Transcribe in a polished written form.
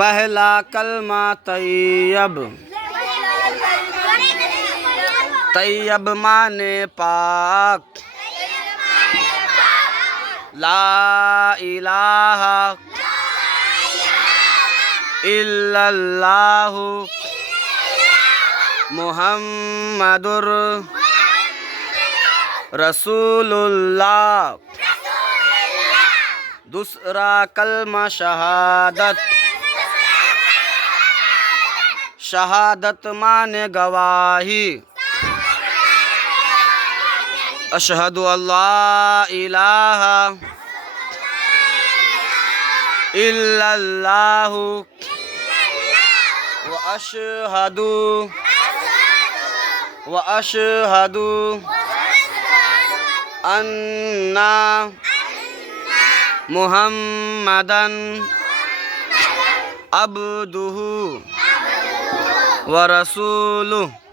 पहला कलमा तैयब, तैयब माने पाक, ला इलाहा इल्लल्लाहु मुहम्मदुर रसूलुल्लाह। दूसरा कलमा शहादत, शहादत माने गवाही, अशहदु अल्ला इलाहा इल्लल्लाहु व अशहदु अन्ना मुहम्मदन अब्दुहु व रसूलुहु।